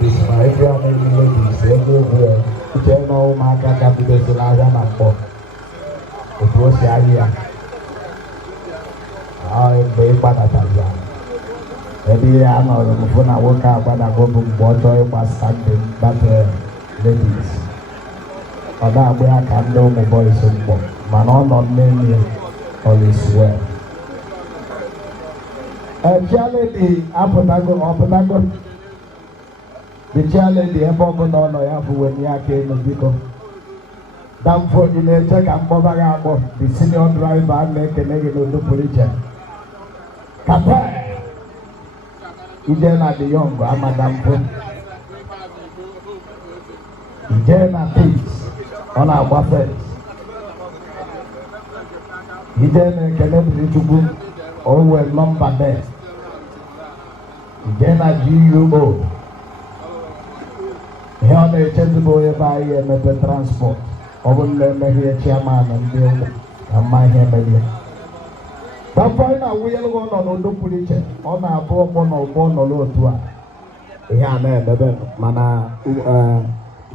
ladies, everyone in ladies, everywhere. You know, my God, because the last one I bought. It was here. I'm very bad at that. Maybe I'm not when I woke up when I go to water was standing, but ladies. Other way I can know my voice in book. Man on not name all is well. Chair lady, Apatago. The chair lady, Ebogo no Yafu when Yaki in the vehicle. Down for the check and Boba, the senior driver, make a negative to police. Papa, Ijena the young, Madame Pum. Ijena peace on our buffets. Ijena Kennedy to book, always number there. Ijena GUO. Here on the changeable by a transport. Over the chairman and build and my hammer. Papa, we are going on the police on our poor one or one or low to us. Yeah, Mana,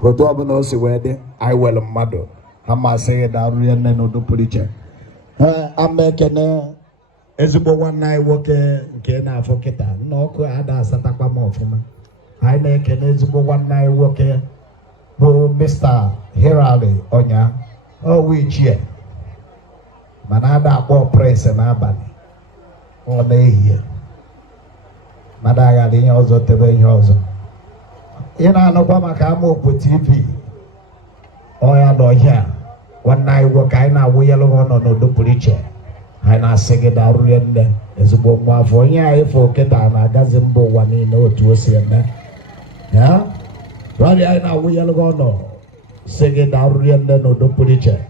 go to Abonosi wedding. I will, mother. I must say that we are no police. I'm making a Ezubo one night working, Kena for Kita. No, I dance at a come off. I make an Ezubo one night working. Mr. Herali Onya, oh, which year? Manada more press and abani. All day here. Madaga also TV also. In Anobama Kamo with TV. Oh, I know here. One night work I now we yellow on the preacher. I now sing it out and as a bomb for ya for Ketana, doesn't go one in no to see them. Yeah? Right I now we yellow on sing it out and then no preacher.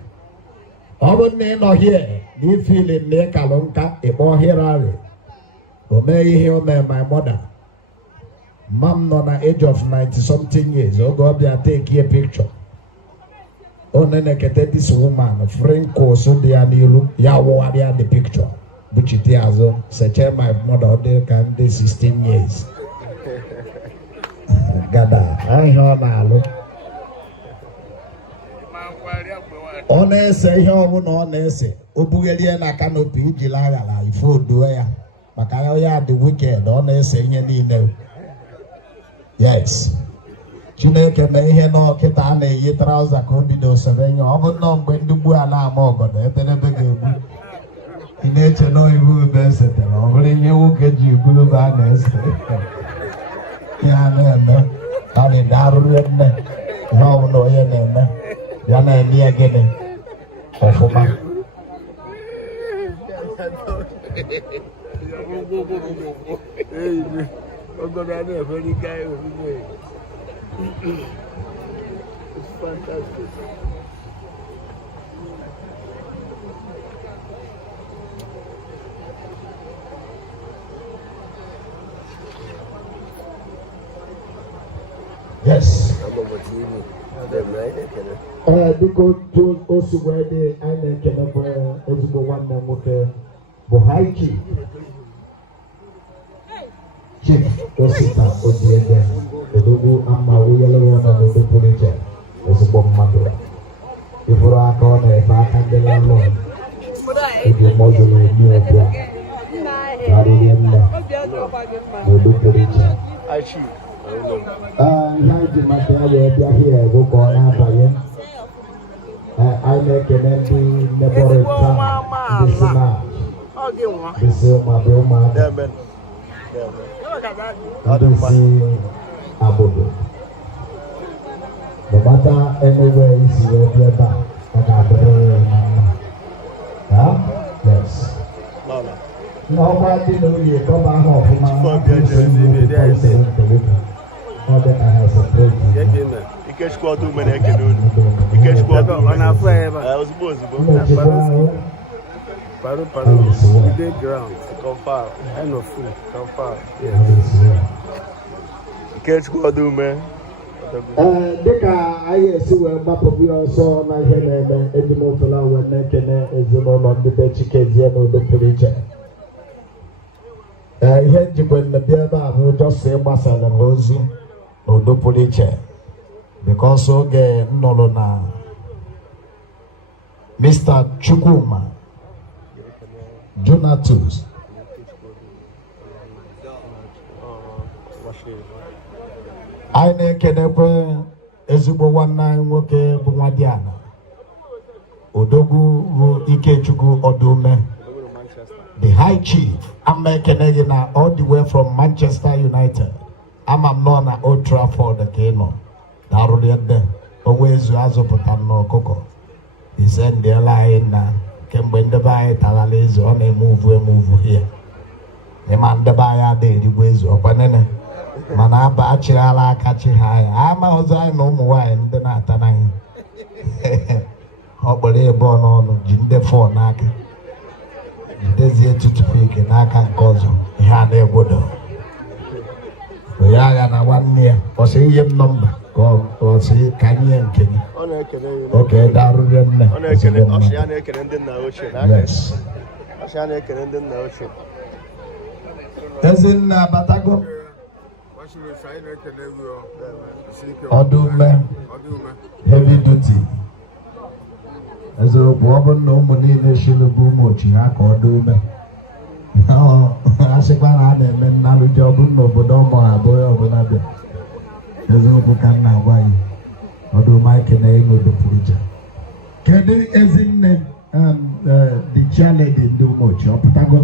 Our name or here, you feel in make a long cut a more here. May hear my mother. Mom on the age of 90-something years. Oh God, they take a picture. Oh, then I get this woman, Franco, so they are new. Yawa, they are the picture. But it is such a my mother, they can be 16 years. Gada, I know now. Honest, say, honest, Obuelia na canopy, Gilala, if you do it. Makaya the wicked, honest, saying any no. Yes. Chineke may hear no Ketane, ye trouser could be those seven. You haven't known when the Buana Mogo, the Benebeg. In nature, no, you will be settled. Only you will get you good banners. Yeah, no, only Daruan, no, no, Yana, me again. Of my. It's fantastic. Yes. I'm over TV. Because those also where they I make an over one that would Bohaiki. Chief Osita Udi LGA. Enugu Amma Uyalo on the police. As a bomb mother. If you are called a back and the landlord, if you model a new black, the police. I see. Here, go on up again. I make an empty laboratory. This is not. This is my Broma. Abudu. No matter anywhere you see your back, yes. No, I didn't know you come out of my all that I have separated. You can squat too many. You can squat on a flame. I was supposed to go. We did ground. Come far. End of food. Come far. You can't squat too many. Deka I see where map of your son I had any more for our neck and as on the Chikezie or the police. I had you when the beer bar who just say Massa and Rosie. Odopuliche. Because oge nolo na Mr. Chukuma Donatus. I na-ekenekwe ezigbo nwanne anyị nwoke bụ Nwadiana Odogwu bụ Ikechukwu Odume, the High Chief. I'm making na all the way from Manchester United. I'm known na Old Trafford Keno. Darulede always azụpụta n'ọkụkọ. He said the line na kemgbe ndebe anyị tara eze ọ na-emove here. Ịma ndebe anyị adịghị ezu ọkwanene. Mana aba achịrala aka chi ha ya. Ama ọzọ anyị na ụmụ nwaanyị ndị na-ata n'anyị. Ọ kpọrọ ebe ọ n'ọnụ ji ndị fọ n'aka. Jidezie tutupike n'aka nke ọzọ. Ihe a na-egwodo. Ya ya na nwanne ya. Ọ sị ihe m nọmba ka ọ sị ka nye nke gị. Ọ na-ekele ya. Oke darụrịa nne. Ọ na-ekele ọsị ya na-ekele ndị nna ochie n'aka. Yes. Ọsị ya na-ekele ndị nna ochie. Ezinne abatago. Odume heavy duty. Eziokwu ọ bụrụ na ụmụ niile shiri bụ Umuochi ha ka Odume. Asịkwa na a na-eme nnalụji ọ bụrụ na obodo ụmụ ha abụghị ọbụla bịa. Eziokwu ka m na-agwa gị. Odume ekene ịṅụdo pụrụ iche. Kedu Ezinne the chairlady ndị Umuochi ọ pụtago?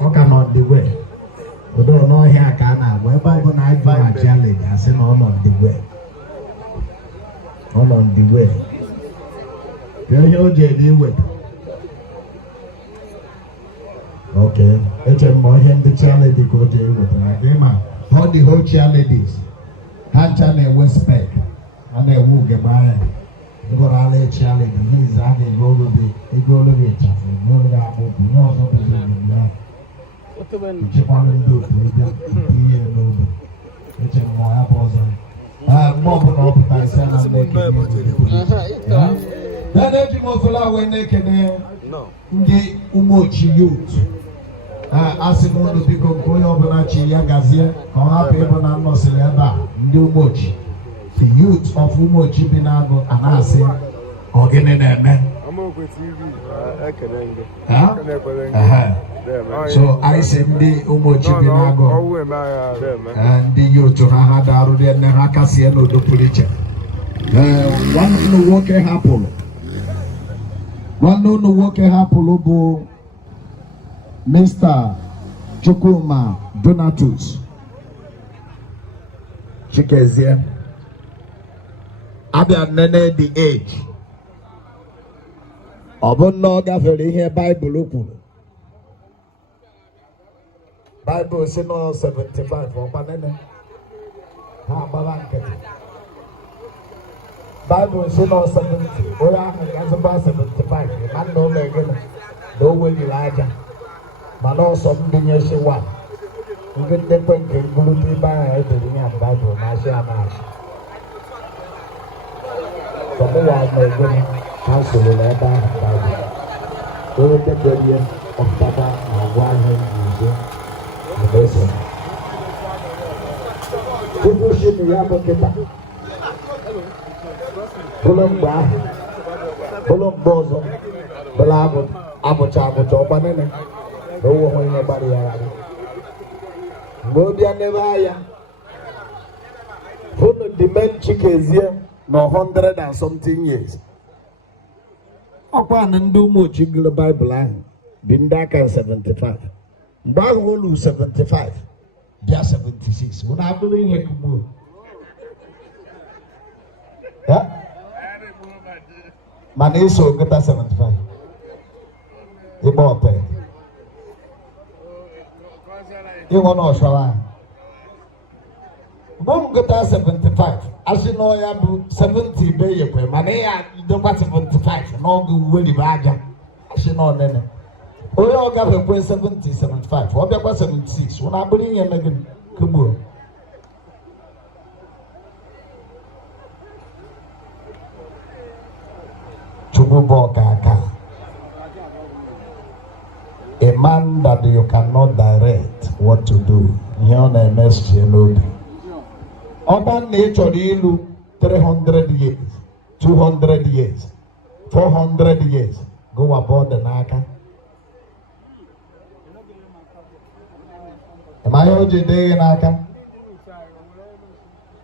Ọ ka nọ the way. Odo n'ọhịa ka a na-agwa ebe ọ bụla anyị bụ na chairlady asị na ọ nọ the way. Ọ nọ the way. Ihe o ji ede iweta. Okay, eche m ihe ndị chairlady ka o ji iweta na ịma all the whole chairladies ha ncha na-enwe spek a na-ewu ugegbe anya ịgọrọ ala chairlady n'izu a ga-ego olobe ịchafụ n'olobe akpụkpụ ihe ọzọ bụ ebe ahụ. Ichekwala ndị otu ịbịa ihe n'obi. Eche m ya bụ ọzọ. Mgbe ọbụla ọ pụtara isi a na na-eji m ofela wee na-ekene ndị Umuochi youth. Asị m unu biko nke onye ọbụla chi ya gazie ka ọ hapụ ịbụ na nnọsịrị ebe a ndị Umuochi. The youth of Umuochibinagu a na-asị ọ gịnị na-eme? So I say ndị Umuochibinagu ndị youth ha darụrụ nne ha kasie n'udo pụrụ iche. Nwanne unu nwoke hapụrụ bụ Mr. Chukuma Donatus Chikezie. Abịa nene the age. Ọ bụ na ọ gafere ihe Baịbụl kwuru. Baịbụl si nọ 75 ọkwa nene ha agbara nkịtị. Bible si nọ 70 onye ahụ ga-azụba 75 ma nna ụlọ egene na o weliri aja mana ọsọ mbinye si wa ndị ndekwe nke ngwurute ibe ahụ edere ihe Baịbụl na-asị a na-asị ọmụwa ụlọ egene ha soro n'ebe ahụ Baịbụl onye debere ihe ọpụtata na agwa ahịa n'izu na ese tupu shi ya bụ kịta bụlụ mgbe ahụ bụlụ mgbe ọzọ bụlụ abụcha ọkwa nene na owe onwe ihe gbara ya ghara mgbe ọ bịa n'ebe ahịa hụnụ the men Chikezie na 100 and something years. Ọkwa na ndị Umuochi gụrụ Baịbụl ahụ dị ndị aka 75 mgbe ahụ olu 75 bịa 76 ọ na-abụrụ ihe kugbuo. Mana iso nkịta 75 ịgba ọpe ịnwe na ọchọrọ ahụ mgbe nkịta 75 asị na ọ ya bụ 70 be yekwe mana ya dịkwa 75 n'oge uwelibe aja asị na ọnene onye ọ gafekwe 70-75 ọ bịakwa 76 ọ na-abụrụ ihe megide kegbuo. A man that you cannot direct what to do, ihe ọ na-eme sie n'obi. Ọba na ị chọrọ ilu 300 years, 200 years, 400 years, gụwa bọọdụ n'aka. Ịma ihe o ji dị gị n'aka?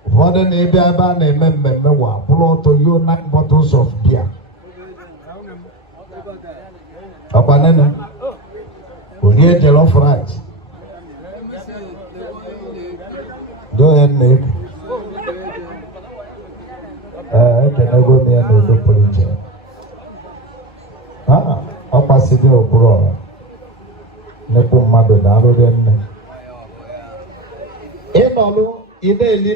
Ụfọdụ na-ebịa ebe a na-eme mmemme wa kwụrụ ọtọ yuo 9 bottles of beer. Ọkwa nene, orie jollof rice. Doye nne. Ekenego m ya n'udo pụrụ iche. Ọ kpasịdị okpuru ọha. Nnekwu mmadụ na-arụrị nne. Ịnọlụ ị na-eli